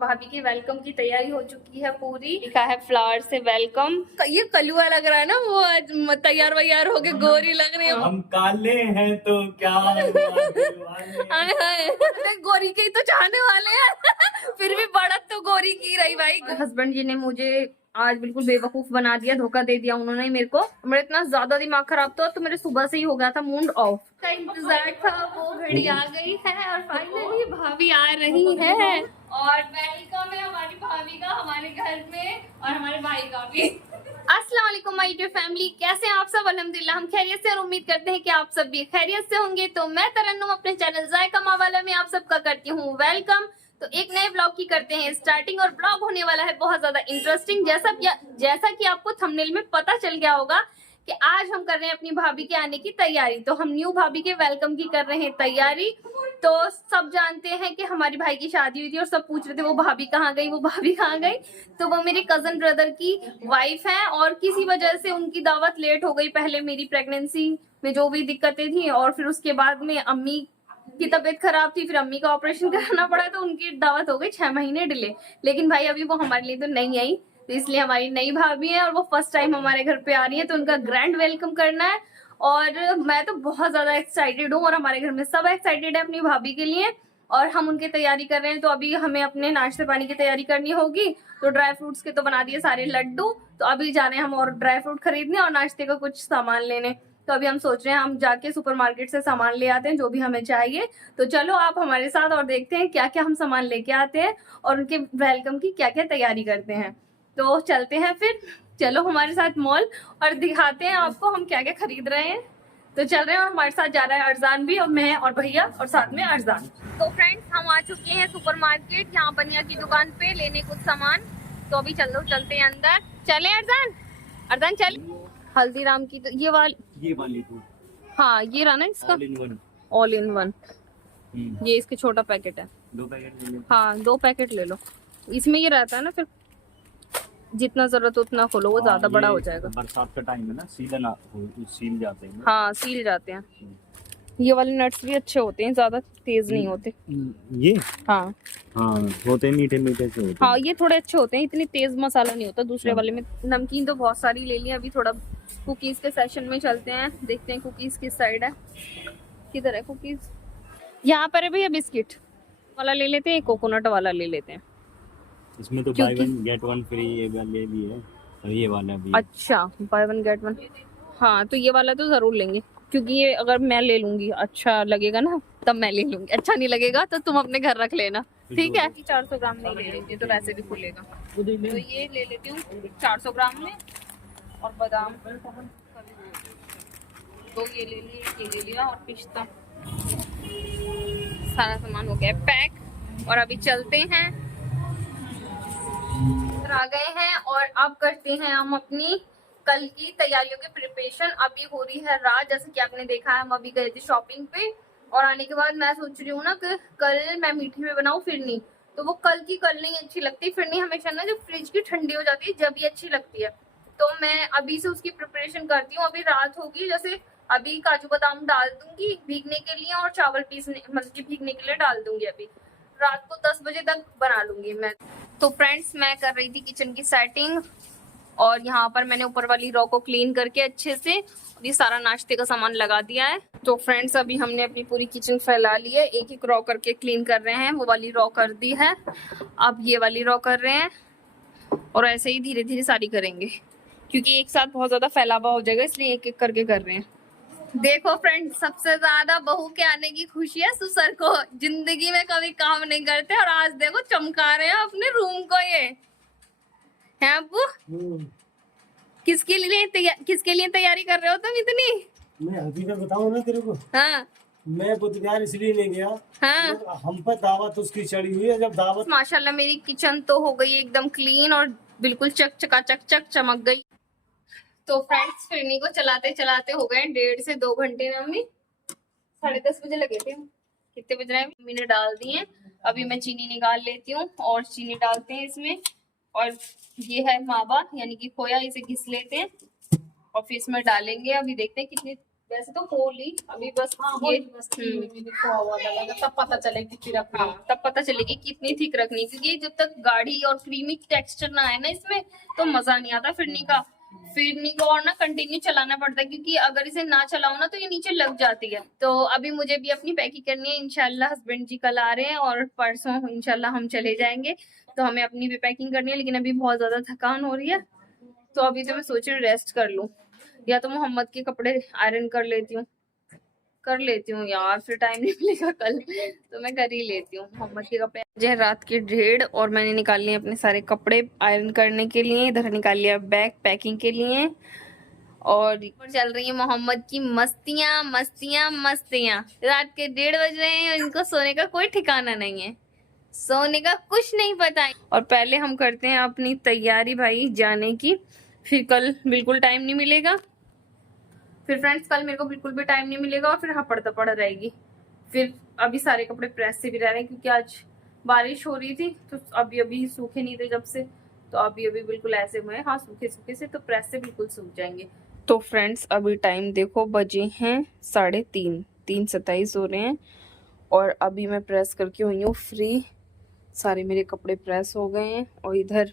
भाभी की वेलकम की तैयारी हो चुकी है पूरी। लिखा है फ्लावर से वेलकम। ये कलुआ लग रहा है ना, वो आज तैयार वैयार हो गए, गोरी लग रही है। हम काले हैं तो क्या हाय हाय, गोरी के ही तो चाहने वाले हैं। फिर भी बढ़त तो गोरी की रही भाई। हस्बैंड जी ने मुझे आज बिल्कुल बेवकूफ बना दिया, धोखा दे दिया उन्होंने मेरे को। मेरा इतना ज्यादा दिमाग खराब था तो मेरे सुबह से ही हो गया था मूड ऑफ का इंतजार था। वो घड़ी आ गई है और फाइनली भाभी आ रही है और वेलकम है हमारी भाभी का हमारे घर में और हमारे भाई का भी। अस्सलाम वालेकुम माय डियर फैमिली, कैसे हैं आप सब? अल्हम्दुलिल्लाह हम खैरियत से और उम्मीद करते हैं कि आप सब भी खैरियत से होंगे। तो मैं तरन्नुम अपने चैनल जायका माँ वाला में आप सबका करती हूँ वेलकम। तो एक नए ब्लॉग की करते हैं स्टार्टिंग और ब्लॉग होने वाला है बहुत ज्यादा इंटरेस्टिंग। जैसा कि आपको थंबनेल में पता चल गया होगा कि आज हम कर रहे हैं अपनी भाभी के आने की तैयारी। तो हम न्यू भाभी के वेलकम की कर रहे हैं तैयारी। तो सब जानते हैं कि हमारी भाई की शादी हुई थी और सब पूछ रहे थे वो भाभी कहाँ गई, वो भाभी कहाँ गई। तो वो मेरे कजन ब्रदर की वाइफ है और किसी वजह से उनकी दावत लेट हो गई। पहले मेरी प्रेगनेंसी में जो भी दिक्कतें थी और फिर उसके बाद में अम्मी की तबीयत खराब थी, फिर अम्मी का ऑपरेशन कराना पड़ा तो उनकी दावत हो गई 6 महीने डिले। लेकिन भाई अभी वो हमारे लिए तो नहीं आई, तो इसलिए हमारी नई भाभी है और वो फर्स्ट टाइम हमारे घर पे आ रही है, तो उनका ग्रैंड वेलकम करना है। और मैं तो बहुत ज्यादा एक्साइटेड हूँ और हमारे घर में सब एक्साइटेड है अपनी भाभी के लिए और हम उनकी तैयारी कर रहे हैं। तो अभी हमें अपने नाश्ते पानी की तैयारी करनी होगी। तो ड्राई फ्रूट्स के तो बना दिए सारे लड्डू, तो अभी जा रहे हैं हम और ड्राई फ्रूट खरीदने और नाश्ते का कुछ सामान लेने। तो अभी हम सोच रहे हैं हम जाके सुपरमार्केट से सामान ले आते हैं जो भी हमें चाहिए। तो चलो आप हमारे साथ और देखते हैं क्या क्या हम सामान लेके आते हैं और उनके वेलकम की क्या क्या तैयारी करते हैं। तो चलते हैं फिर, चलो हमारे साथ मॉल और दिखाते हैं आपको हम क्या क्या खरीद रहे हैं। तो चल रहे हैं और हमारे साथ जा रहा है अरजान भी और मैं और भैया और साथ में अरजान। तो फ्रेंड्स हम आ चुके हैं सुपरमार्केट, यहाँ बनिया की दुकान पे लेने कुछ सामान। तो अभी चलो चलते हैं अंदर। चले अरजान, अरजान चल। हल्दीराम की तो ये वाली तो हाँ ये रहा ना इसका ऑल इन वन। ये इसके छोटा पैकेट है, 2 पैकेट ले लो। हाँ 2 पैकेट ले लो। इसमें ये रहता है ना फिर जितना जरूरत उतना खोलो, वो ज्यादा बड़ा हो जाएगा। बरसात का टाइम है ना, सील जाते हैं। हाँ सील जाते हैं। ये वाले नट्स भी अच्छे होते हैं, ज्यादा तेज नहीं होते ये। हाँ हाँ होते मीठे मीठे से होते। हाँ ये थोड़े अच्छे होते हैं, इतनी तेज मसाला नहीं होता दूसरे वाले में। नमकीन तो बहुत सारी ले ली। अभी थोड़ा कुकीज के सेशन में चलते हैं, देखते हैं कुकीज किस साइड है, किधर है कुकीज। यहाँ पर है भैया बिस्किट वाला ले लेते हैं, कोकोनट वाला ले लेते हैं। इसमें तो by one get one free ये वाले भी है और ये वाला भी है। अच्छा बाय वन गेट वन, हाँ तो ये वाला तो जरूर लेंगे क्योंकि ये अगर मैं ले लूंगी अच्छा लगेगा ना तब मैं ले लूंगी, अच्छा नहीं लगेगा तो तुम अपने घर रख लेना, ठीक है। 400 ग्राम नहीं ले लेंगे तो वैसे भी खुलेगा। तो ये ले लेती हूँ 400 ग्राम में और बादाम तो ये ले लिए, ये ले लिया और पिस्ता। सारा सामान हो गया पैक और अभी चलते हैं। आ गए हैं और अब करते हैं हम अपनी कल की तैयारियों की प्रिपरेशन। अभी हो रही है रात, जैसे कि आपने देखा है हम अभी गए थे शॉपिंग पे और आने के बाद मैं सोच रही हूँ ना कि कल मैं मीठे में बनाऊँ फिरनी। तो वो कल की कल नहीं अच्छी लगती, फिरनी हमेशा ना जब फ्रिज की ठंडी हो जाती है जब ही अच्छी लगती है। तो मैं अभी से उसकी प्रिपरेशन करती हूँ। अभी रात होगी, जैसे अभी काजू बादाम डाल दूंगी भीगने के लिए और चावल पीसने मतलब कि भीगने के लिए डाल दूंगी। अभी रात को 10 बजे तक बना लूंगी मैं। तो फ्रेंड्स मैं कर रही थी किचन की सेटिंग और यहाँ पर मैंने ऊपर वाली रॉ को क्लीन करके अच्छे से ये सारा नाश्ते का सामान लगा दिया है। तो फ्रेंड्स अभी हमने अपनी पूरी किचन फैला ली है, एक एक रॉ करके क्लीन कर रहे हैं। वो वाली रॉ कर दी है, अब ये वाली रॉ कर रहे हैं और ऐसे ही धीरे धीरे सारी करेंगे क्योंकि एक साथ बहुत ज्यादा फैलावा हो जाएगा, इसलिए एक एक करके कर रहे हैं। देखो फ्रेंड सबसे ज्यादा बहू के आने की खुशी है ससुर को, जिंदगी में कभी काम नहीं करते और आज देखो चमका रहे हैं अपने रूम को। ये है अब्बू, किसके लिए तैयारी कर रहे हो तुम इतनी? मैं हकीकत बताऊं ना तेरे को। हाँ मैं बुधवार इसलिए नहीं गया। हाँ हम पर दावत उसकी चढ़ी हुई है। जब दावत माशाल्लाह मेरी किचन तो हो गई एकदम क्लीन और बिल्कुल चक चमक गई। तो फ्रेंड्स फिरनी को चलाते चलाते हो गए 1.5 से 2 घंटे में। मम्मी 10:30 बजे लगे थे, कितने बज रहे हैं? मम्मी ने डाल दिए। अभी मैं चीनी निकाल लेती हूँ और चीनी डालते हैं इसमें। और ये है मावा यानी कि खोया, इसे घिस लेते हैं और फिर इसमें डालेंगे। अभी देखते हैं कितनी वैसे तो होली अभी बस ये तब पता चलेगी फिर अब। हाँ तब पता चलेगी कितनी थिक रखनी है, क्योंकि जब तक गाढ़ी और क्रीमी टेक्सचर ना आए ना इसमें तो मजा नहीं आता फिरनी को और ना कंटिन्यू चलाना पड़ता है, क्योंकि अगर इसे ना चलाओ ना तो ये नीचे लग जाती है। तो अभी मुझे भी अपनी पैकिंग करनी है, इंशाल्लाह हस्बैंड जी कल आ रहे हैं और परसों इंशाल्लाह हम चले जाएंगे, तो हमें अपनी भी पैकिंग करनी है। लेकिन अभी बहुत ज्यादा थकान हो रही है, तो अभी तो मैं सोच रही हूँ रेस्ट कर लूँ, या तो मोहम्मद के कपड़े आयरन कर लेती हूँ यार, फिर टाइम नहीं मिलेगा कल, तो मैं कर ही लेती हूँ मोहम्मद के कपड़े। मुझे रात के 1:30 और मैंने निकाल लिए अपने सारे कपड़े आयरन करने के लिए, इधर निकाल लिया बैग पैकिंग के लिए, और चल रही है मोहम्मद की मस्तियाँ मस्तियाँ मस्तियाँ। रात के 1:30 बज रहे हैं और इनको सोने का कोई ठिकाना नहीं है, सोने का कुछ नहीं पता। और पहले हम करते हैं अपनी तैयारी भाई जाने की, फिर कल बिल्कुल टाइम नहीं मिलेगा, फिर फ्रेंड्स कल मेरे को बिल्कुल भी टाइम नहीं मिलेगा और फिर हपड़ तपड़ रहेगी। फिर अभी सारे कपड़े प्रेस से भी रह रहे हैं, क्योंकि आज बारिश हो रही थी तो अभी सूखे नहीं थे जब से, तो अभी बिल्कुल ऐसे हुए हैं, हाँ सूखे से, तो प्रेस से बिल्कुल सूख जाएंगे। तो फ्रेंड्स अभी टाइम देखो बजे हैं 3:30, 3:27 हो रहे हैं, और अभी मैं प्रेस करके हुई हूँ फ्री। सारे मेरे कपड़े प्रेस हो गए हैं, और इधर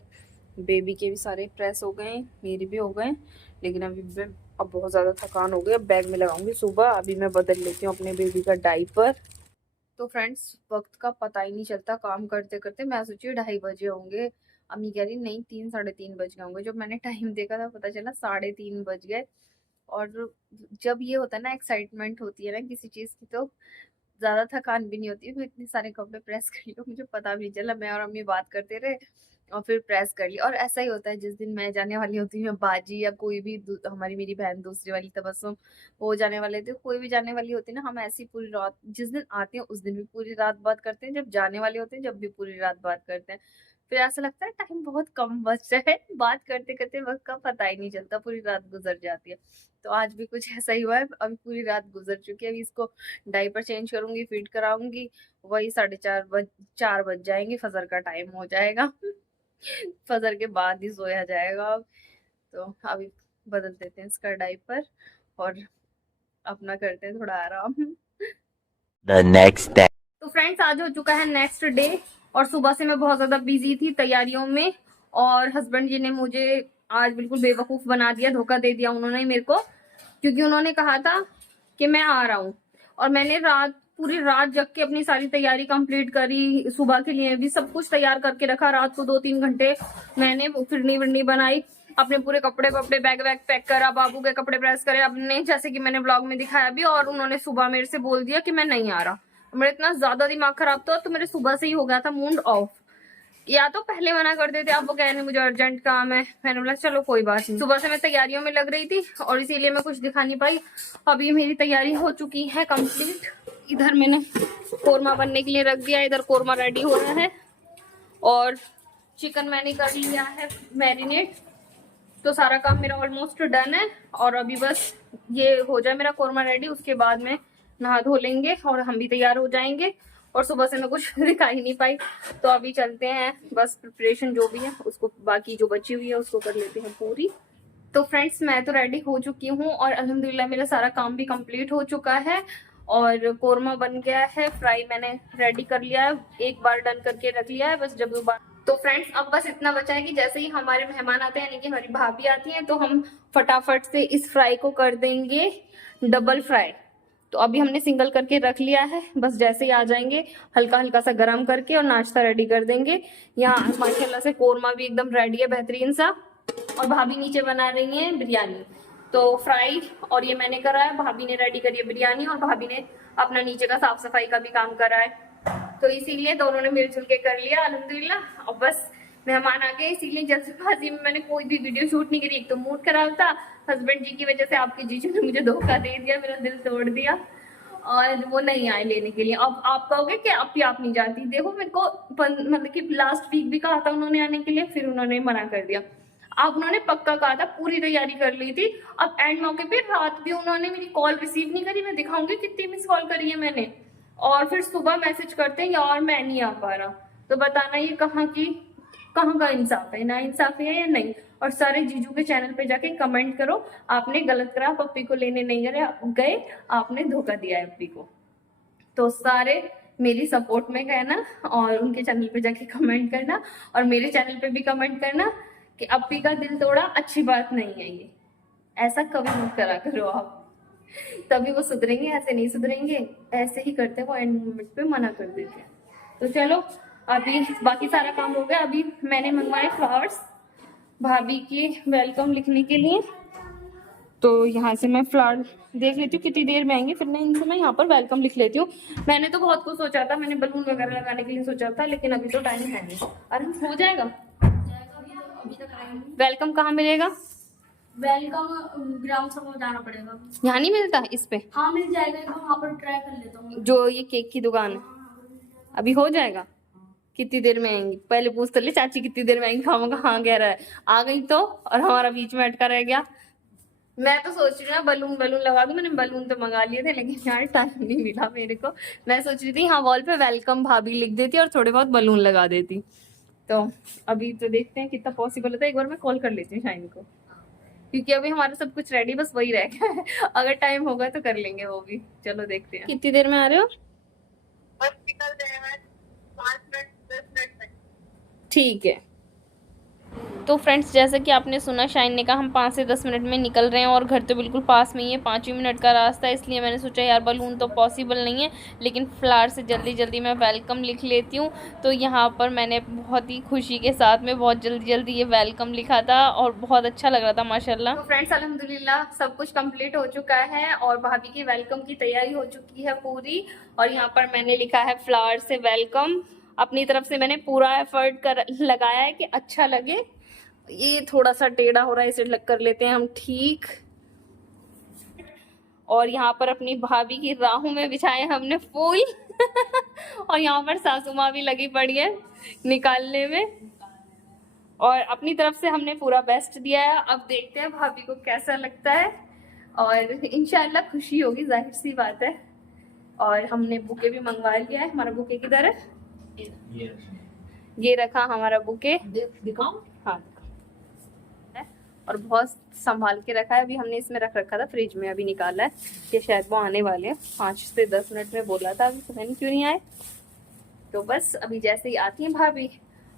बेबी के भी सारे प्रेस हो गए हैं, मेरे भी हो गए हैं। लेकिन अभी अब बहुत ज़्यादा थकान हो गई, अब बैग में लगाऊंगी सुबह। अभी मैं बदल लेती हूँ अपने बेबी का डाइपर। तो फ्रेंड्स वक्त का पता ही नहीं चलता काम करते करते, मैं सोची 2:30 बजे होंगे, अम्मी कह रही नहीं 3 साढ़े 3 बज गए होंगे। जब मैंने टाइम देखा था पता चला 3:30 बज गए। और जब ये होता है ना, एक्साइटमेंट होती है ना किसी चीज़ की, तो ज़्यादा थकान भी नहीं होती है। इतने सारे कपड़े प्रेस कर लिए, मुझे पता भी नहीं चला, मैं और अम्मी बात करते रहे और फिर प्रेस कर लिया। और ऐसा ही होता है, जिस दिन मैं जाने वाली होती हूँ, बाजी या कोई भी मेरी बहन दूसरी वाली तबस्सुम, वो जाने वाले थे, कोई भी जाने वाली होती है ना, हम ऐसी पूरी रात, जिस दिन आते हैं उस दिन भी पूरी रात बात करते हैं, जब जाने वाले होते हैं जब भी पूरी रात बात करते हैं। फिर ऐसा लगता है टाइम बहुत कम बच रहा है, बात करते करते वक्त का पता ही नहीं चलता, पूरी रात गुजर जाती है। तो आज भी कुछ ऐसा ही हुआ है, अभी पूरी रात गुजर चुकी है। अभी इसको डायपर चेंज करूंगी, फीड कराऊंगी, वही 4:30 बज जाएंगे, फजर का टाइम हो जाएगा। फजर के बाद ही सोया जाएगा अब। तो अभी बदल देते हैं इसका डायपर और अपना करते हैं थोड़ा आराम। The next day. तो फ्रेंड्स आज हो चुका है नेक्स्ट डे, और सुबह से मैं बहुत ज्यादा बिजी थी तैयारियों में, और हस्बैंड जी ने मुझे आज बिल्कुल बेवकूफ बना दिया, धोखा दे दिया उन्होंने मेरे को, क्योंकि उन्होंने कहा था कि मैं आ रहा हूँ, और मैंने पूरी रात जग के अपनी सारी तैयारी कंप्लीट करी, सुबह के लिए भी सब कुछ तैयार करके रखा। रात को 2-3 घंटे मैंने फिरनी बनाई, अपने पूरे कपड़े बैग पैक करा, बाबू के कपड़े प्रेस करे अपने, जैसे कि मैंने ब्लॉग में दिखाया भी। और उन्होंने सुबह मेरे से बोल दिया कि मैं नहीं आ रहा। मेरा इतना ज्यादा दिमाग खराब था, तो मेरे सुबह से ही हो गया था मूड ऑफ। या तो पहले मना कर देते, अब वो कह रहे मुझे अर्जेंट काम है, मैंने बोला चलो कोई बात नहीं। सुबह से मैं तैयारियों में लग रही थी और इसीलिए मैं कुछ दिखा नहीं पाई। अभी मेरी तैयारी हो चुकी है कंप्लीट। इधर मैंने कोरमा बनने के लिए रख दिया, इधर कोरमा रेडी हो रहा है, और चिकन मैंने कर लिया है मैरिनेट। तो सारा काम मेरा ऑलमोस्ट डन है, और अभी बस ये हो जाए मेरा कोरमा रेडी, उसके बाद में नहा धो लेंगे और हम भी तैयार हो जाएंगे। और सुबह से मैं कुछ दिखा ही नहीं पाई, तो अभी चलते हैं, बस प्रिपरेशन जो भी है उसको, बाकी जो बची हुई है उसको कर लेते हैं पूरी। तो फ्रेंड्स मैं तो रेडी हो चुकी हूँ, और अल्हम्दुलिल्लाह मेरा सारा काम भी कंप्लीट हो चुका है, और कोरमा बन गया है, फ्राई मैंने रेडी कर लिया है, एक बार डन करके रख लिया है, बस जब बार। तो फ्रेंड्स अब बस इतना बचा है कि जैसे ही हमारे मेहमान आते हैं, यानी कि हमारी भाभी आती हैं, तो हम फटाफट से इस फ्राई को कर देंगे डबल फ्राई। तो अभी हमने सिंगल करके रख लिया है, बस जैसे ही आ जाएंगे हल्का हल्का सा गरम करके और नाश्ता रेडी कर देंगे। यहाँ माशाल्लाह से कोरमा भी एकदम रेडी है, बेहतरीन सा, और भाभी नीचे बना रही है बिरयानी। तो फ्राई और ये मैंने करा है, भाभी ने रेडी करी है बिरयानी, और भाभी ने अपना नीचे का साफ सफाई का भी काम करा है, तो इसीलिए दोनों ने मिलजुल के कर लिया अल्हम्दुलिल्लाह। और बस मेहमान आ गए, इसीलिए जल्दबाजी में मैंने कोई भी वीडियो शूट नहीं करी। एक तो मूड खराब था, हस्बैंड जी की वजह से आपके जीजू ने मुझे धोखा दे दिया, मेरा दिल तोड़ दिया, और वो नहीं आए लेने के लिए। अब आप कहोगे कि अब भी आप नहीं जाती, देखो मेरे को मतलब कि लास्ट वीक भी कहा था उन्होंने आने के लिए, फिर उन्होंने मना कर दिया। अब उन्होंने पक्का कहा था, पूरी तैयारी कर ली थी, अब एंड मौके पे रात भी उन्होंने मेरी कॉल रिसीव नहीं करी। मैं दिखाऊंगी कितनी मिस कॉल करी है मैंने, और फिर सुबह मैसेज करते हैं यार मैं नहीं आ पा रहा। तो बताना ये कहाँ की कहाँ का इंसाफ है, ना इंसाफी है या नहीं। और सारे जीजू के चैनल पे जाके कमेंट करो, आपने गलत करा, पप्पी को लेने नहीं गए, आपने धोखा दिया है पप्पी को। तो सारे मेरी सपोर्ट में कहना और उनके चैनल पे जाके कमेंट करना, और मेरे चैनल पे भी कमेंट करना कि अप्पी का दिल तोड़ा अच्छी बात नहीं है ये, ऐसा कभी मत करा करो आप, तभी वो सुधरेंगे। ऐसे नहीं सुधरेंगे, ऐसे ही करते हैं वो, एंड मोमेंट पे मना कर देते हैं। तो चलो अभी बाकी सारा काम हो गया। अभी मैंने मंगवाए फ्लावर्स भाभी के वेलकम लिखने के लिए, तो यहाँ से मैं फ्लावर देख लेती हूँ कितनी देर में आएंगे, फिर मैं इनसे मैं यहाँ पर वेलकम लिख लेती हूँ। मैंने तो बहुत कुछ सोचा था, मैंने बलून वगैरह लगाने के लिए सोचा था, लेकिन अभी तो टाइम है नहीं। अरे हो जाएगा वेलकम। कहाँ मिलेगा वेलकम? ग्राउंड सब जाना पड़ेगा। यहाँ नहीं मिलता इस पे? हाँ मिल जाएगा, एक बार वहाँ पर ट्राई कर लेता हूँ। जो ये केक की दुकान है, अभी हो जाएगा? कितनी देर में आएंगी पहले पूछ तो ले, चाची कितनी देर में आएंगी। खाऊंगा हाँ कह रहा है, आ गई तो, और हमारा बीच में अटका रह गया। मैं तो सोच रही हूँ बलून लगा दूं, मैंने बलून तो मंगा लिए थे, लेकिन यार टाइम नहीं मिला मेरे को। मैं सोच रही थी हाँ वॉल पे वेलकम भाभी लिख देती और थोड़े बहुत बलून लगा देती। तो अभी तो देखते हैं कितना पॉसिबल होता है। एक बार मैं कॉल कर लेती हूँ शाइन को, क्योंकि अभी हमारा सब कुछ रेडी, बस वही रह गया है। अगर टाइम होगा तो कर लेंगे वो भी। चलो देखते हैं कितनी देर में आ रहे हो। बस निकल जाएगा 5 मिनट 10 मिनट में। ठीक है। तो फ्रेंड्स जैसे कि आपने सुना, शाइन ने कहा हम 5 से 10 मिनट में निकल रहे हैं, और घर तो बिल्कुल पास में ही है, 5 ही मिनट का रास्ता है। इसलिए मैंने सोचा यार बलून तो पॉसिबल नहीं है, लेकिन फ्लावर से जल्दी जल्दी मैं वेलकम लिख लेती हूँ। तो यहाँ पर मैंने बहुत ही खुशी के साथ में बहुत जल्दी जल्दी ये वेलकम लिखा था, और बहुत अच्छा लग रहा था माशाल्लाह। तो फ्रेंड्स अल्हम्दुलिल्लाह सब कुछ कंप्लीट हो चुका है, और भाभी की वेलकम की तैयारी हो चुकी है पूरी। और यहाँ पर मैंने लिखा है फ्लावर से वेलकम। अपनी तरफ से मैंने पूरा एफर्ट लगाया है कि अच्छा लगे। ये थोड़ा सा टेढ़ा हो रहा है, इसे कर लेते हैं हम ठीक। और यहाँ पर अपनी भाभी की राहों में बिछाए हमने फूल। और यहाँ पर सासू माँ भी लगी पड़ी है निकालने में, और अपनी तरफ से हमने पूरा बेस्ट दिया है। अब देखते हैं भाभी को कैसा लगता है, और इंशाल्लाह खुशी होगी, जाहिर सी बात है। और हमने बुके भी मंगवा लिया है। हमारा बुके किधर है? ये रखा हमारा बुके, दिखाऊं? हाँ और बहुत संभाल के रखा है। अभी हमने इसमें रख रखा था फ्रिज में, अभी निकाला है कि शायद वो आने वाले हैं। 5 से 10 मिनट में बोला था, अभी पता नहीं क्यों नहीं आए। तो बस अभी जैसे ही आती हैं भाभी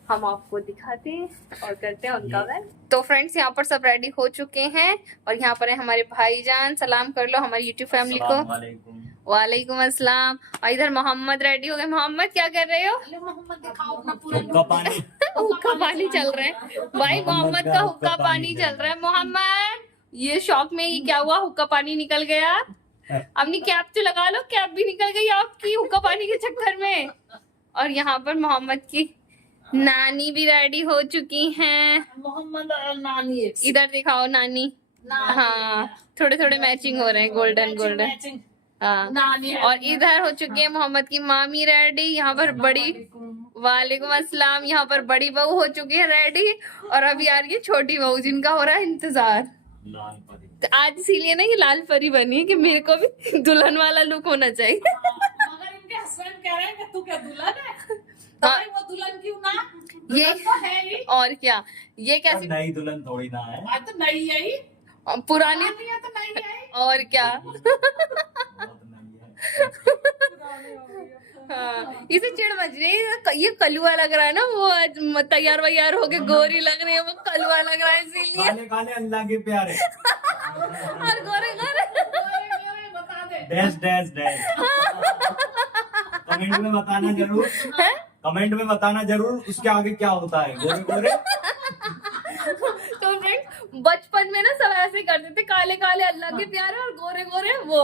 हम आपको दिखाते हैं और करते हैं उनका वेल। तो फ्रेंड्स यहाँ पर सब रेडी हो चुके हैं, और यहाँ पर है हमारे भाईजान। सलाम कर लो हमारी यूट्यूब फैमिली को। वालेकुम अस्सलाम। और इधर मोहम्मद रेडी हो गए। मोहम्मद क्या कर रहे हो? मोहम्मद दिखाओ अपना पूरा हुक्का पानी। हुक्का पानी चल रहा है भाई, मोहम्मद का हुक्का पानी चल रहा है। मोहम्मद ये शॉप में ये क्या हुआ, हुक्का पानी निकल गया? अपनी कैप तो लगा लो, कैप भी निकल गई आपकी हुक्का पानी के चक्कर में। और यहाँ पर मोहम्मद की नानी भी रेडी हो चुकी हैं। मोहम्मद और नानी इधर दिखाओ नानी। हाँ थोड़े थोड़े मैचिंग हो रहे हैं, गोल्डन गोल्डन। मैचिंग हाँ नानी। और इधर हो चुकी है मोहम्मद की मामी रेडी। यहाँ पर बड़ी, वालेकुम अस्सलाम, यहाँ पर बड़ी बहू हो चुकी है रेडी, और अभी आ रही है छोटी बहू जिनका हो रहा है इंतजार। तो आज इसीलिए ना ये लाल परी बनी है कि मेरे को भी दुल्हन वाला लुक होना चाहिए। मगर इनके हस्बैंड कह रहे हैं कि तू क्या दुल्हन है? तो हाँ। भाई वो दुल्हन क्यों ना? ये दुल्हन तो है ही। और क्या, ये कैसी नई दुल्हन थोड़ी ना है, आज तो नई है ही। पुरानी, पुरानी है तो नई है ही। और क्या। बहुत नई है। हाँ इसे चिड़ मच रही है, ये कलुआ लग रहा है ना, वो आज तैयार वैयार होके गोरी लग रही है, वो कलुआ लग रहा है इसीलिए। काले काले अल्लाह के प्यारे। और गोरे गोरे बता दे। Dash dash dash. कमेंट में बताना जरूर, कमेंट में बताना जरूर उसके आगे क्या होता है, गोरे गोरे। तो फ्रेंड बचपन में ना सब ऐसे करते थे, काले काले अल्लाह के प्यारे और गोरे गोरे वो।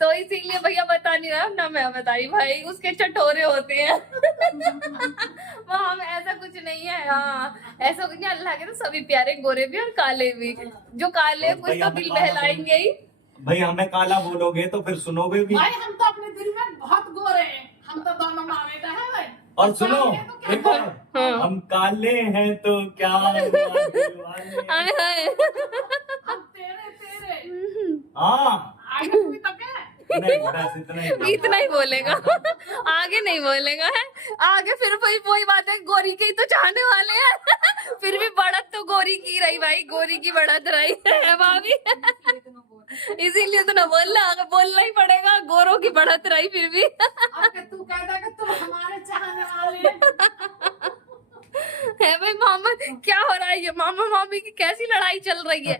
तो इसीलिए भैया बता नहीं रहा ना, मैं बताई भाई उसके चटोरे होते हैं। वहाँ में ऐसा कुछ नहीं है। हाँ ऐसा कुछ नहीं, अल्लाह के तो सभी प्यारे, गोरे भी और काले भी। जो काले कुछ तो दिल बहलाएंगे ही। भाई हमें काला बोलोगे तो फिर सुनोगे भी। भाई हम तो अपने दिल में बहुत गोरे हैं, हम तो दोनों मामे का है भाई। और सुनो एक और, हाँ। हम काले हैं तो क्या हुआ दिल वाले। हाय हाय। हम तेरे तेरे हाँ आगे भी तो क्या है? इतना ही बोलेगा, आगे नहीं बोलेगा है। आगे फिर वही बात है, गोरी के ही तो चाहने वाले हैं। फिर भी बढ़त तो गोरी की रही भाई, गोरी की बढ़त रही है भाभी। इसीलिए तो ना बोल रहा, बोलना ही पड़ेगा, गोरों की बढ़त रही फिर भी। तू कहता कि तुम हमारे चाहने वाले है भाई। मामा क्या हो रहा है, ये मामा मामी की कैसी लड़ाई चल रही है,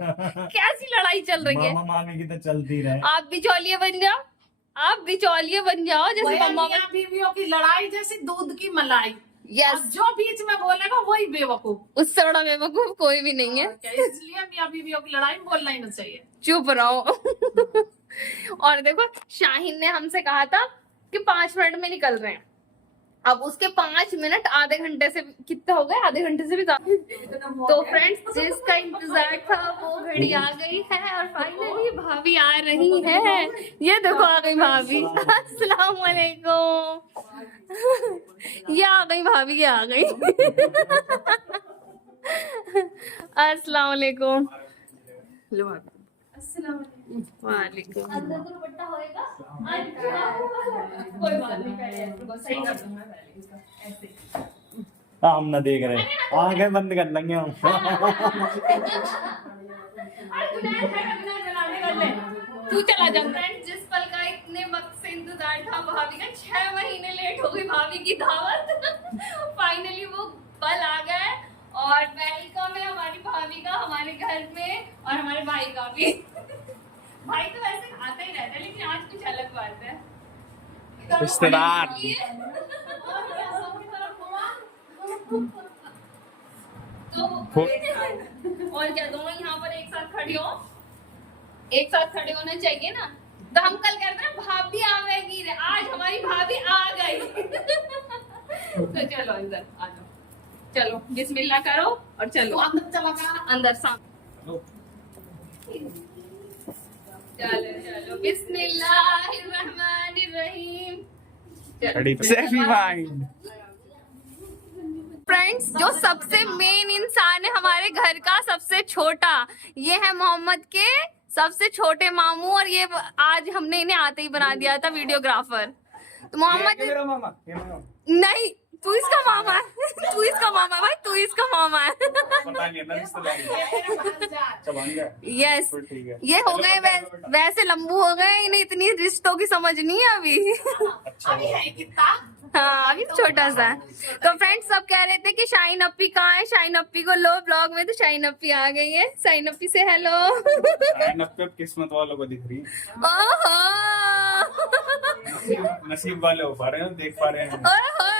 कैसी लड़ाई चल रही है। मामा मामी की तो चलती रहे। आप बिचौलिए बन जाओ, आप बिचौलिए बन जाओ, जैसे मामा। मियां बीवियों की लड़ाई जैसी दूध की मलाई। यस, अब जो बीच में बोलेगा वही बेवकूफ। उससे बड़ा बेवकूफ कोई भी नहीं है। इसलिए मियां बीवियों की लड़ाई में बोलना ही नहीं चाहिए। चुप रहो। और देखो, शाहीन ने हमसे कहा था कि 5 मिनट में निकल रहे हैं। अब उसके 5 मिनट आधे घंटे से कितना हो गए, आधे घंटे से भी ज्यादा। तो फ्रेंड्स, जिसका इंतजार था वो घड़ी आ गई है और फाइनली भाभी आ रही है। ये देखो आ गई भाभी। अस्सलाम वालेकुम। ये आ गई भाभी, ये आ गई। अस्सलाम वालेकुम। लो भाभी। वालेकुम। अंदर तो दुपट्टा होएगा। कोई बात नहीं, पहले सही कर दूंगा पहले इसका, ऐसे। हम ना देख रहे, आंखें बंद कर लेंगे हम। तू चला जा। फ्रेंड्स, जिस पल का इतने वक्त से इंतजार था भाभी का, 6 महीने लेट हो गई भाभी की दावत। फाइनली वो पल आ गया और वेलकम है हमारी भाभी का हमारे घर में, और हमारे भाई का भी। भाई तो वैसे आता ही रहता है, लेकिन आज कुछ अलग बात है। रिश्तेदार। तो और क्या, दोनों यहाँ पर एक साथ खड़ी हो, एक साथ खड़े होना चाहिए ना। तो हम कल कहते हैं भाभी आवेगी, आज हमारी भाभी आ गई। तो चलो अंदर आ जाओ, चलो बिस्मिल्लाह करो और चलो अंदर चला गया। अंदर सामने। चलो चलो, बिस्मिल्लाहिर्रहमानिर्रहीम। फ्रेंड्स, जो सबसे मेन इंसान है हमारे घर का, सबसे छोटा, ये है मोहम्मद के सबसे छोटे मामू, और ये आज हमने इन्हें आते ही बना दिया था वीडियोग्राफर। तो मोहम्मद नहीं, तू इसका मामा है, तू इसका मामा है भाई, तू इसका मामा है। यस, ये हो गए वैसे लंबू हो गए, इन्हें इतनी रिश्तों की समझ नहीं है अभी। अभी है कितना। हाँ, अभी छोटा सा है। तो फ्रेंड्स, सब कह रहे थे कि शाहीन अप्पी कहाँ है, शाहीन अप्पी को लो ब्लॉग में, तो शाहीन अप्पी आ गई है। शाहीन अप्पी से हेलो। किस्मत वालों को दिख रही है, ओहो, नसीब वाले हो पा रहे हैं, देख पा रहे हैं। ओहो।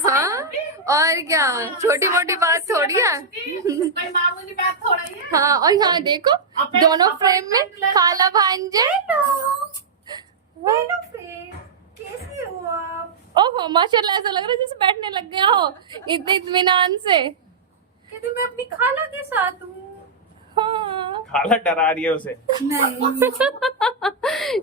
हाँ, और क्या, छोटी मोटी बात थोड़ी है। कोई मामूली बात थोड़ी है। हाँ, और यहाँ देखो दोनों फ्रेम में खाला भांजे। कैसी हो आप? ओहो, माशाल्लाह, ऐसा लग रहा है जैसे बैठने लग गया हो इतने इत्मीनान से। कहते मैं अपनी खाला के साथ हूँ। हाँ। खाला डरा रही है उसे।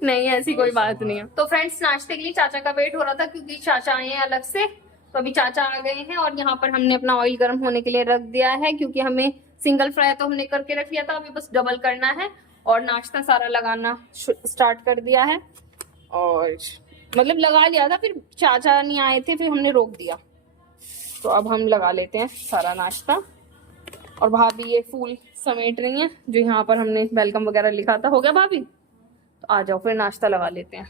नहीं, ऐसी कोई बात नहीं है। तो फ्रेंड्स, नाश्ते के लिए चाचा का वेट हो रहा था, क्योंकि चाचा आए हैं अलग से। तो अभी चाचा आ गए हैं और यहाँ पर हमने अपना ऑयल गर्म होने के लिए रख दिया है, क्योंकि हमें सिंगल फ्राई तो हमने करके रख लिया था, अभी बस डबल करना है। और नाश्ता सारा लगाना स्टार्ट कर दिया है, और मतलब लगा लिया था, फिर चाचा नहीं आए थे, फिर हमने रोक दिया। तो अब हम लगा लेते हैं सारा नाश्ता। और भाभी ये फूल समेट रही हैं, जो यहाँ पर हमने वेलकम वगैरह लिखा था। हो गया भाभी? तो आ जाओ, फिर नाश्ता लगा लेते हैं।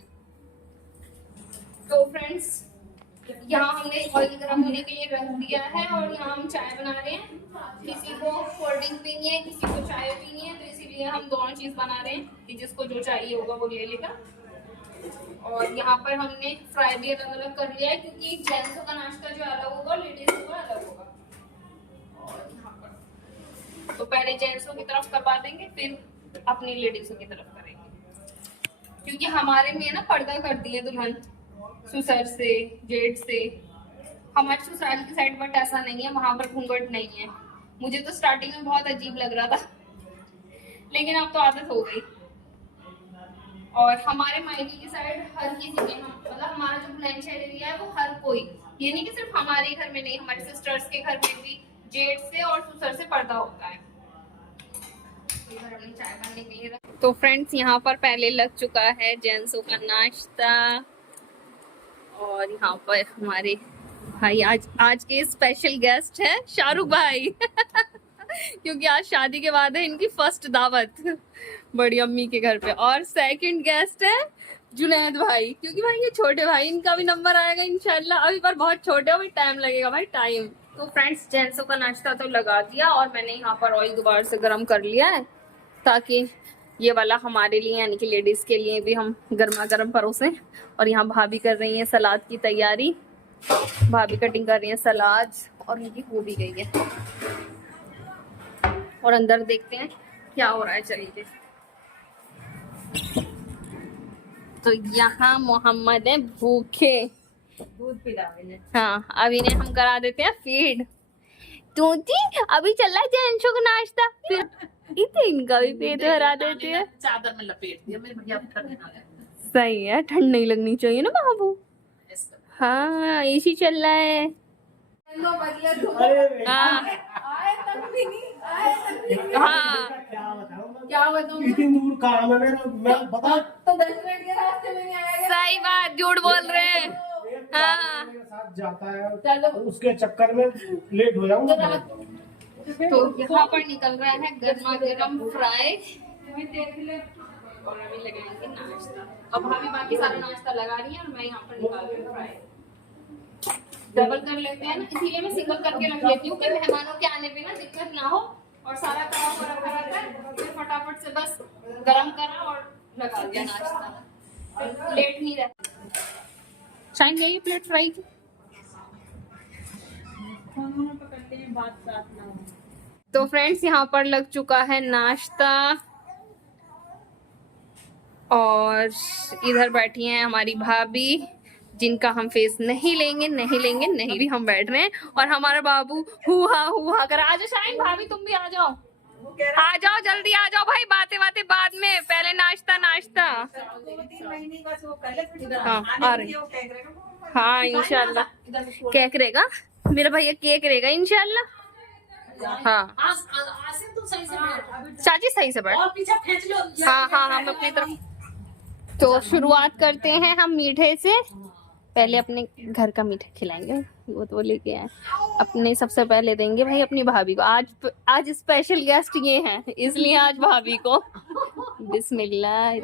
तो फ्रेंड्स, यहाँ हमने ऑयल गर्म होने के लिए रख दिया है, और यहाँ हम चाय बना रहे हैं। किसी को कोल्ड ड्रिंक पीनी है, किसी को चाय पीनी है, तो इसीलिए हम दोनों चीज बना रहे हैं कि जिसको जो चाहिए होगा वो ले लेगा। और यहाँ पर हमने फ्राई भी अलग अलग कर लिया है, क्योंकि जेंट्सों का नाश्ता जो अलग होगा, लेडीज का अलग होगा। और यहाँ पर तो पहले जेंट्सों की तरफ करवा देंगे, फिर अपनी लेडीजों की तरफ करेंगे, क्योंकि हमारे में ना पर्दा कर दिए दुल्हन ससुर से, जेठ से। हमारे ससुराल की साइड बट ऐसा नहीं है, वहां पर घूंघट नहीं है। मुझे तो स्टार्टिंग में बहुत अजीब लग रहा था, लेकिन अब तो आदत हो गई। और हमारे मायके की साइड हर किसी में, मतलब हमारा जो बुलंदशहर एरिया है वो हर कोई, ये नहीं कि सिर्फ हमारे घर में नहीं, हमारे सिस्टर्स के घर में भी जेठ से और ससुर से पर्दा होता है। तो इधर हमने चाय बनने के लिए तो फ्रेंड्स यहाँ पर पहले लग चुका है जेंट्सों का नाश्ता और यहाँ पर हमारे भाई आज के स्पेशल गेस्ट है शाहरुख भाई क्योंकि आज शादी के बाद है इनकी फर्स्ट दावत बड़ी अम्मी के घर पे। और सेकंड गेस्ट है जुनैद भाई, क्योंकि भाई ये छोटे भाई, इनका भी नंबर आएगा इंशाल्लाह। अभी पर बहुत छोटे हो, टाइम लगेगा भाई टाइम। तो फ्रेंड्स जेंट्सों का नाश्ता तो लगा दिया और मैंने यहाँ पर ऑयल दोबारा से गर्म कर लिया है ताकि ये वाला हमारे लिए यानी कि लेडीज के लिए भी हम गर्मा गर्म परोसें। और यहाँ भाभी कर रही है सलाद की तैयारी, भाभी कटिंग कर रही है सलाद और उनकी हो भी गई है। और अंदर देखते हैं क्या हो रहा है, चलिए। तो यहाँ मोहम्मद है भूखे, दूध पिला मैंने। हाँ अब इन्हें हम करा देते हैं फीड। तूती अभी चला है जेंट्सों का नाश्ता, फिर इतने इनका भी पेट भरा देते हैं। चादर में लपेट दिया मेरे भैया को ठंड ना लगे। सही है, ठंड नहीं लगनी चाहिए ना बाबू। हाँ एसी चल रहा है। अरे हाँ आए तक भी नहीं, आए तक भी नहीं। हाँ क्या बताऊं मैं? क्या बताऊं? इतनी दूर काम है मेरा, मैं बता। तो 10 मिनट के रास्ते में नहीं आएगा। सही बात, झूठ बोल रहे हैं। हाँ मेरे साथ जाता है, चलो। उसके चक्कर में लेट हो जाऊंगा। तो यहाँ पर निकल रहा है गर्मा गर्म फ्राई और अभी लगाएंगे नाश्ता। अब भाभी बाकी सारा नाश्ता लगा रही है और मैं यहाँ पर निकाल रही हूँ फ्राई। डबल कर लेते हैं ना, इसीलिए मैं सिंगल करके रख लेती हूँ कि मेहमानों के आने पे ना दिक्कत ना हो। और सारा करा हुआ रखा रहता है, फिर फटाफट से बस गरम करा और लगा दिया नाश्ता, लेट नहीं रहता। शाइन यही प्लेट फ्राई की। तो फ्रेंड्स यहाँ पर लग चुका है नाश्ता और इधर बैठी हैं हमारी भाभी जिनका हम फेस नहीं लेंगे नहीं भी हम बैठ रहे हैं। और हमारा बाबू हुआ कर। आ जाओ शाइन भाभी, तुम भी आ जाओ जल्दी आ जाओ भाई, बातें बाद में, पहले नाश्ता। हाँ आ रही, हाँ इंशाल्लाह केक रहेगा मेरा भैया, केक रहेगा इंशाल्लाह। हाँ चाची सही से बैठ। और पीछे खींच लो। हाँ हम अपनी तरफ। तो शुरुआत करते हैं हम मीठे से। पहले अपने घर का मीठा खिलाएंगे, वो तो लेके आए। अपने सबसे पहले देंगे भाई अपनी भाभी को। आज स्पेशल गेस्ट ये हैं, इसलिए आज भाभी को। बिस्मिल्लाह।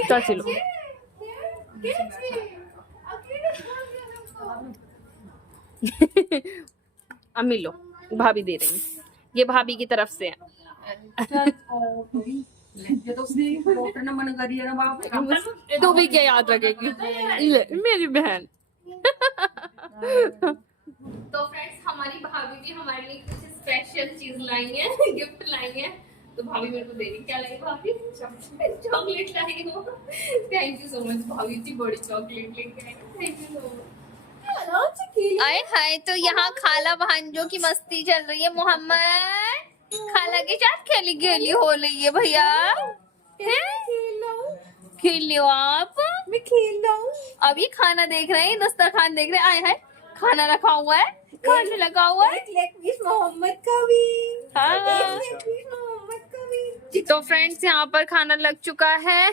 तो चलो अम्मी लो, भाभी दे रही हैं, ये भाभी की तरफ से है। ये तो उसने डॉक्टर ने मना करी है ना बाप। तू भी क्या याद रखेगी, ले मेरी बहन। तो फ्रेंड्स हमारी भाभी भी हमारे लिए कुछ स्पेशल चीज लाई है, गिफ्ट लाई है। तो भाभी मेरे को दे रही, क्या लाई भाभी? चॉकलेट लाई हो। थैंक यू सो मच भाभी, इतनी बड़ी चॉकलेट लेके आई, थैंक यू सो मच। आए हाय, तो यहाँ खाला भांजो की मस्ती चल रही है। मोहम्मद खाला के साथ खेली हो रही है भैया। खेल लो आप, मैं खेल लूं। अब ये खाना देख रहे हैं, दस्तरखान देख रहे हैं। आए हाय, खाना रखा हुआ है, खाना लगा हुआ है। मोहम्मद का भी। हाँ तो फ्रेंड्स यहाँ पर खाना लग चुका है।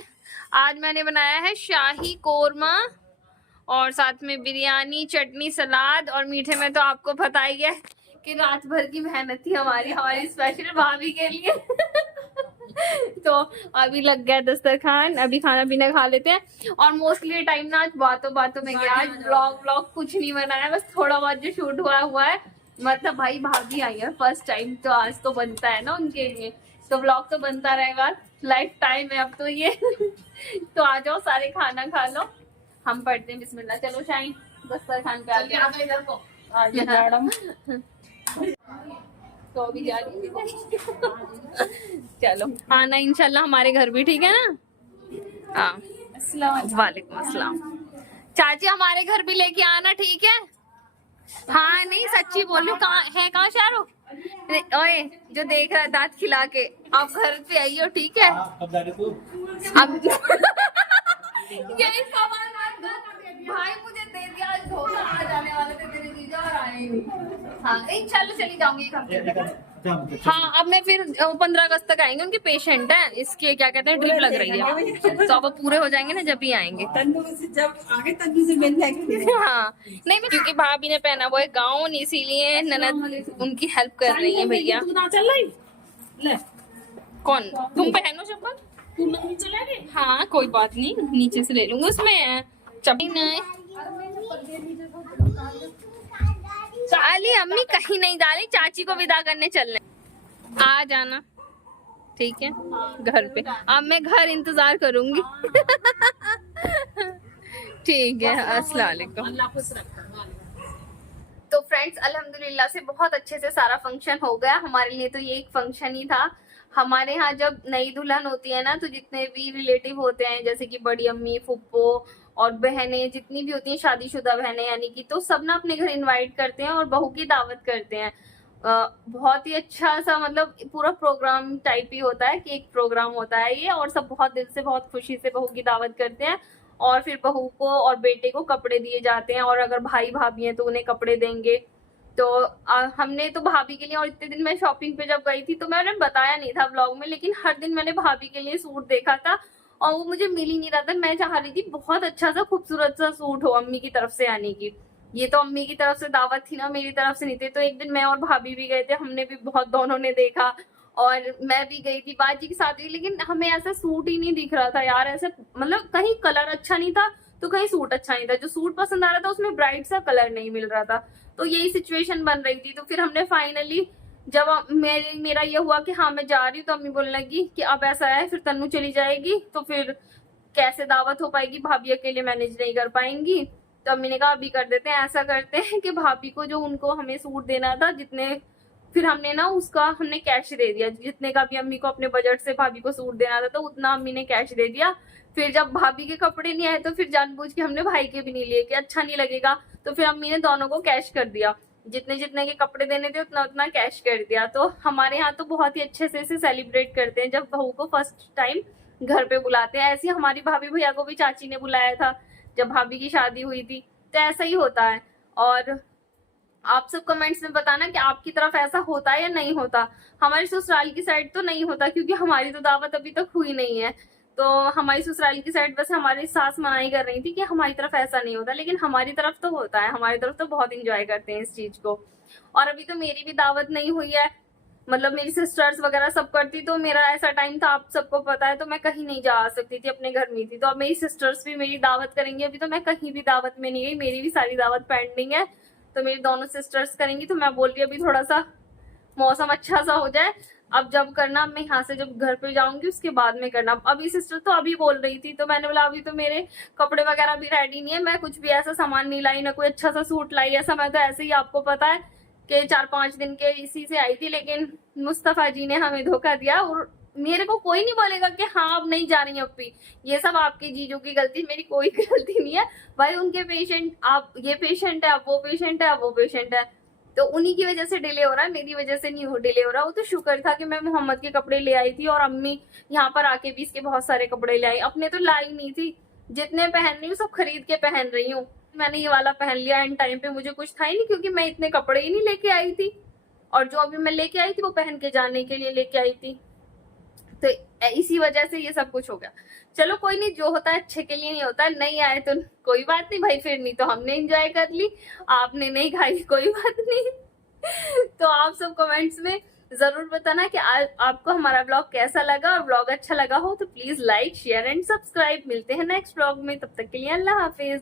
आज मैंने बनाया है शाही कोरमा और साथ में बिरयानी, चटनी, सलाद। और मीठे में तो आपको पता ही है कि रात भर की मेहनत थी हमारी स्पेशल भाभी के लिए। तो अभी लग गया दस्तरखान, अभी खाना पीना खा लेते हैं। और मोस्टली टाइम ना आज बातों में गया। आज ब्लॉग कुछ नहीं बनाया, बस थोड़ा बहुत जो शूट हुआ है। मतलब भाई भाभी आई है फर्स्ट टाइम, तो आज तो बनता है ना उनके लिए, तो ब्लॉग तो बनता रहेगा, लाइफ टाइम है अब तो ये। तो आ जाओ सारे, खाना खा लो, हम पढ़ते हैं बिस्मिल्लाह। चलो शाइन दस्तरखान पे आ गया। तो अभी जा रही है। चलो आना इंशाल्लाह हमारे घर भी, ठीक है ना? हाँ वालेकुम अस्सलाम। चाची हमारे घर भी लेके आना, ठीक है? हाँ नहीं सच्ची बोल रही हूँ। कहाँ शाहरुख? ओए जो देख रहा है दांत खिला के, आप घर पे आई हो, ठीक है? कब जा रहे तू? अब यही सामान भाई मुझे दे दिया, आज धोखा आ जाने वाले थे तेरे जीजा और आए नहीं। हाँ इंशाल्लाह चली जाऊंगी एक हफ्ते तक। जब हाँ अब मैं फिर 15 अगस्त तक आएंगे, उनके पेशेंट हैं, इसके क्या कहते हैं ड्रिप लग रही है, तो अब पूरे हो जाएंगे ना जब ही आएंगे। तन्नू से जब आगे तन्नू से मिल जाएंगे। हाँ नहीं क्योंकि भाभी ने पहना वो है गाउन, इसीलिए ननद उनकी हेल्प कर रही है भैया। तू चल रही ले कौन? तुम पहनो चप्पल। तू नहीं चलेगी। हाँ कोई बात नहीं, नीचे से ले लूंगी, उसमें चप्पल नहीं। चाली अम्मी कहीं नहीं डाली, चाची को विदा करने चलने, आ जाना ठीक है घर पे। अब मैं घर इंतजार करूंगी। ठीक है, अस्सलाम वालेकुम। अल्लाह खुश रखे। तो फ्रेंड्स अल्हम्दुलिल्लाह से बहुत अच्छे से सारा फंक्शन हो गया। हमारे लिए तो ये एक फंक्शन ही था। हमारे यहाँ जब नई दुल्हन होती है ना, तो जितने भी रिलेटिव होते हैं जैसे कि बड़ी अम्मी, फुप्पो और बहनें जितनी भी होती हैं, शादीशुदा बहनें यानी कि, तो सब ना अपने घर इनवाइट करते हैं और बहू की दावत करते हैं। बहुत ही अच्छा सा मतलब पूरा प्रोग्राम टाइप ही होता है कि एक प्रोग्राम होता है ये, और सब बहुत दिल से बहुत खुशी से बहू की दावत करते हैं। और फिर बहू को और बेटे को कपड़े दिए जाते हैं, और अगर भाई भाभी हैं तो उन्हें कपड़े देंगे। तो हमने तो भाभी के लिए, और इतने दिन मैं शॉपिंग पे जब गई थी तो मैंने बताया नहीं था व्लॉग में, लेकिन हर दिन मैंने भाभी के लिए सूट देखा था और वो मुझे मिल ही नहीं रहा था। मैं चाह रही थी बहुत अच्छा सा खूबसूरत सा सूट हो अम्मी की तरफ से आने की। ये तो अम्मी की तरफ से दावत थी ना, मेरी तरफ से नहीं थी। तो एक दिन मैं और भाभी भी गए थे, हमने भी बहुत, दोनों ने देखा, और मैं भी गई थी बाजी के साथ भी, लेकिन हमें ऐसा सूट ही नहीं दिख रहा था यार। ऐसे मतलब कहीं कलर अच्छा नहीं था तो कहीं सूट अच्छा नहीं था। जो सूट पसंद आ रहा था उसमें ब्राइट सा कलर नहीं मिल रहा था। तो यही सिचुएशन बन रही थी। तो फिर हमने फाइनली, जब मेरा ये हुआ कि हाँ मैं जा रही हूँ, तो अम्मी बोलने लगी कि अब ऐसा है फिर तन्नू चली जाएगी तो फिर कैसे दावत हो पाएगी, भाभी अकेले मैनेज नहीं कर पाएंगी। तो अम्मी ने कहा अभी कर देते हैं, ऐसा करते हैं कि भाभी को जो उनको हमें सूट देना था जितने, फिर हमने ना उसका हमने कैश दे दिया, जितने का भी अम्मी को अपने बजट से भाभी को सूट देना था तो उतना अम्मी ने कैश दे दिया। फिर जब भाभी के कपड़े नहीं आए तो फिर जानबूझ के हमने भाई के भी नहीं लिए कि अच्छा नहीं लगेगा, तो फिर अम्मी ने दोनों को कैश कर दिया, जितने जितने के कपड़े देने थे उतना उतना कैश कर दिया। तो हमारे यहाँ तो बहुत ही अच्छे से इसे सेलिब्रेट करते हैं जब बहू को फर्स्ट टाइम घर पे बुलाते हैं। ऐसे हमारी भाभी भैया को भी चाची ने बुलाया था जब भाभी की शादी हुई थी, तो ऐसा ही होता है। और आप सब कमेंट्स में बताना कि आपकी तरफ ऐसा होता है या नहीं होता। हमारी ससुराल की साइड तो नहीं होता क्योंकि हमारी तो दावत अभी तक हुई नहीं है। तो हमारी ससुराल की साइड वैसे हमारी सास मनाही कर रही थी कि हमारी तरफ ऐसा नहीं होता, लेकिन हमारी तरफ तो होता है। हमारी तरफ तो बहुत इंजॉय करते हैं इस चीज को। और अभी तो मेरी भी दावत नहीं हुई है, मतलब मेरी सिस्टर्स वगैरह सब करती, तो मेरा ऐसा टाइम था आप सबको पता है, तो मैं कहीं नहीं जा सकती थी, अपने घर में थी। तो अब मेरी सिस्टर्स भी मेरी दावत करेंगी। अभी तो मैं कहीं भी दावत में नहीं गई, मेरी भी सारी दावत पेंडिंग है। तो मेरी दोनों सिस्टर्स करेंगी। तो मैं बोल रही अभी थोड़ा सा मौसम अच्छा सा हो जाए, अब जब करना, मैं यहाँ से जब घर पे जाऊंगी उसके बाद में करना। अभी सिस्टर तो अभी बोल रही थी, तो मैंने बोला अभी तो मेरे कपड़े वगैरह भी रेडी नहीं है, मैं कुछ भी ऐसा सामान नहीं लाई, ना कोई अच्छा सा सूट लाई। ऐसा मैं तो ऐसे ही, आपको पता है कि 4-5 दिन के इसी से आई थी, लेकिन मुस्तफा जी ने हमें धोखा दिया। और मेरे को कोई नहीं बोलेगा कि हाँ अब नहीं जा रही अपी, ये सब आपके जीजू की गलती, मेरी कोई गलती नहीं है भाई। उनके पेशेंट, आप ये पेशेंट है, अब वो पेशेंट है, अब वो पेशेंट है, तो उन्हीं की वजह से डिले हो रहा है, मेरी वजह से नहीं हो डिले हो रहा। वो तो शुक्र था कि मैं मोहम्मद के कपड़े ले आई थी और अम्मी यहाँ पर आके भी इसके बहुत सारे कपड़े ले आई। अपने तो लाई नहीं थी, जितने पहन रही हूँ सब खरीद के पहन रही हूँ। मैंने ये वाला पहन लिया एंड टाइम पे, मुझे कुछ था ही नहीं क्योंकि मैं इतने कपड़े ही नहीं लेके आई थी, और जो अभी मैं लेके आई थी वो पहन के जाने के लिए लेके आई थी। तो इसी वजह से ये सब कुछ हो गया। चलो कोई नहीं, जो होता है अच्छे के लिए नहीं होता है। नहीं आए तो कोई बात नहीं भाई, फिर नहीं तो हमने एंजॉय कर ली, आपने नहीं खाई कोई बात नहीं। तो आप सब कमेंट्स में जरूर बताना कि आपको हमारा ब्लॉग कैसा लगा, और ब्लॉग अच्छा लगा हो तो please like, share and subscribe. मिलते हैं नेक्स्ट ब्लॉग में, तब तक के लिए अल्लाह हाफिज।